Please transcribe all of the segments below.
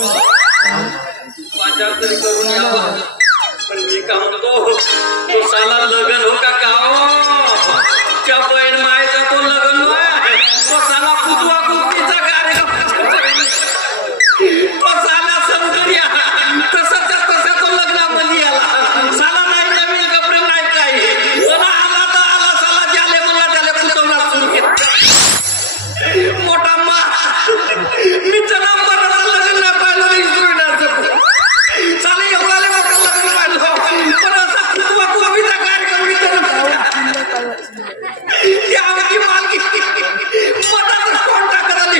बाजार तरी करून यावा पण मी का म्हणतो तो साला लग्न हो का हो त्या बहीण मायचा तो लग्न तो साला कुतवा कुकीचा कार्यक्रम तो साला संकरिया तसा तो लग्नामध्ये आला साला नाही नवीन कपडे नाही काही आला तर आला साला ज्याले मला त्याला कुतवणार सुरू केला मोठा मा मी त्याला बरं लग्न नाही पाहिलं विसरून चाले एवढाले मोठं लग्न पाहिलं पण असा कुतवा कुकीचा कार्यक्रम मी त्या आमची मालकी मधातच कोणता करायला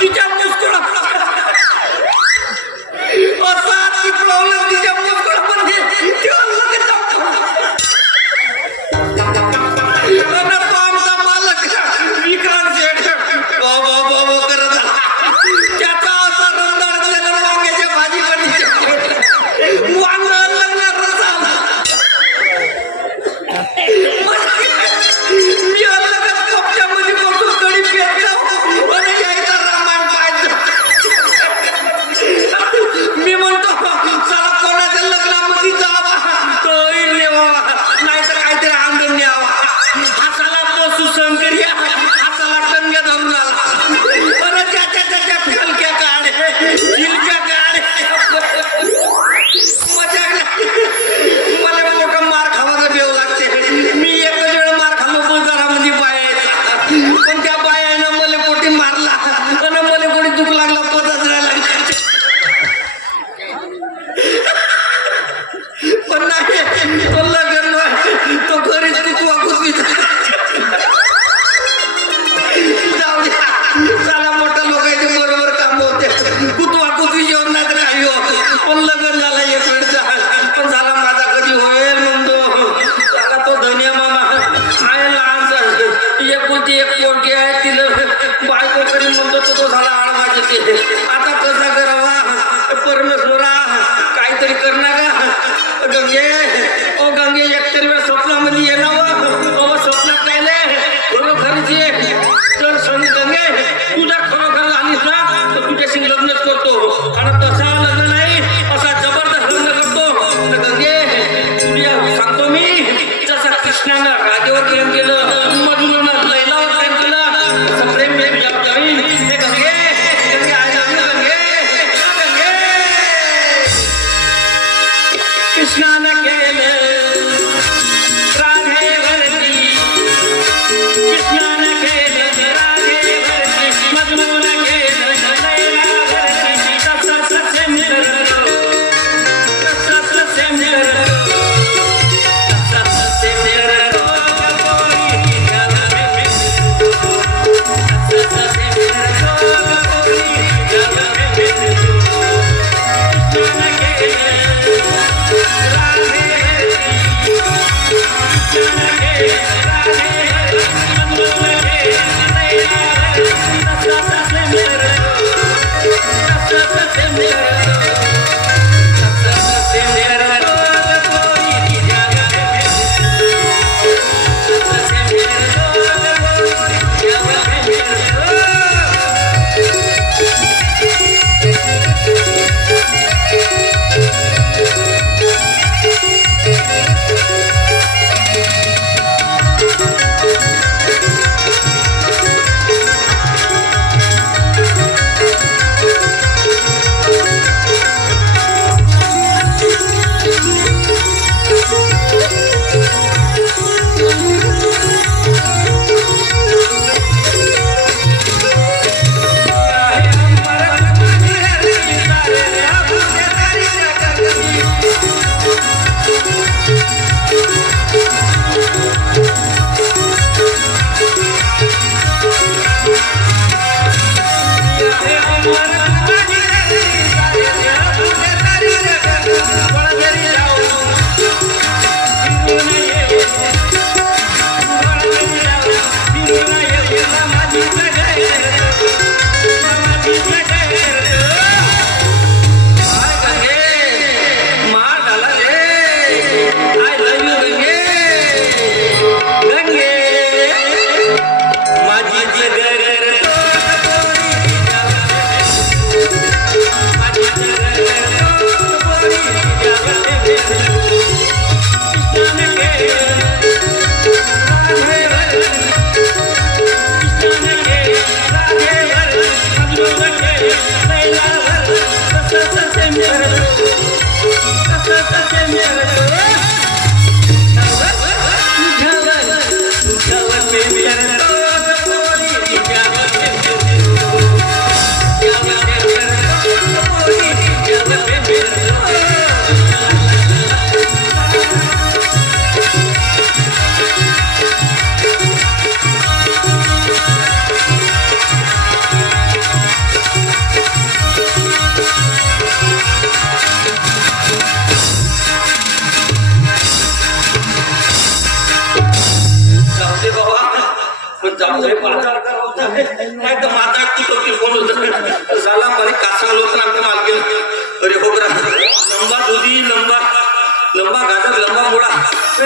तिच्या मुस्कुळा असा ती प्रॉब्लेम तिच्या मुस्कुळा पण तेव्हा लगेच जातो आमचा मालक विक्रांत शेठ बाबा करत त्याचा असा रंगातल्या वांग्याच्या भाजी पण वांग लग्नात झाला मी अलगच कपच्यामध्ये बसून गडी पेटलो आणि यायचा रामायण पाहायचं मी म्हणतो चला कोणाच्या लग्नामध्ये जावा तो नेवा नाहीतर काहीतरी आंदोलन न्यावा हाताला बसू संकरिया हाताला टंग्या धरून आला आणि त्याच्या फलक्या काढे झिलक्या काढे मजा मला मोठा मार खावाचा बेव लागते मी एकच वेळ मार खाल्लो बाजारामध्ये बायाचा पण त्या बायानं मला पोटी मारला आणि मला कोणी दुख लागला पचाच राहिला पण नाही तो लग्न तो घरीच कुतवा कुतवीचा जाऊ द्या चला मोठ्या लोकांचे बरोबर काम होते कुतवा कुतवी जेवण नाही तर काही हो पण लग्न झाला एक वेळ पण झाला माझा कधी होईल म्हणतो त्याला तो धनिया मामा आहे लहानसा एकुलती एक पोरगी आहे तिला बायको करी म्हणतो तो झाला आडवाज येते आता कसा करावा परमेश्वरा काहीतरी करणार का गंगे ओ गंगे एकतरी वेळ स्वप्नामध्ये येणार बाबा स्वप्नात काय खरोखरच ये तर संग गंगे तुझ्या खरोखर आलीस ना तर तुझ्याशी लग्नच करतो आणि तसा लग्न नाही असा जबरदस्त लग्न करतो गंगे तुझ्या सांगतो मी जसा कृष्णानं राजेवर प्रेम केलं मधुरानं लैलावर प्रेम केलं तसं प्रेम जाईल हे गंगे गंगे आज गंगे गंगे कृष्णानं केलं राधेवरती कृष्णानं केलं राधेवरती मधुरानं केलं लैलावरती तसं प्रेम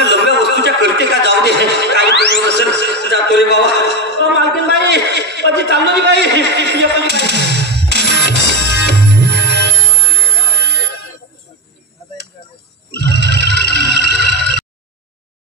लंब्या वस्तूच्या करते का जाऊ दे काही जातो रे बाबा मालकीन बाई चाललो रे बाई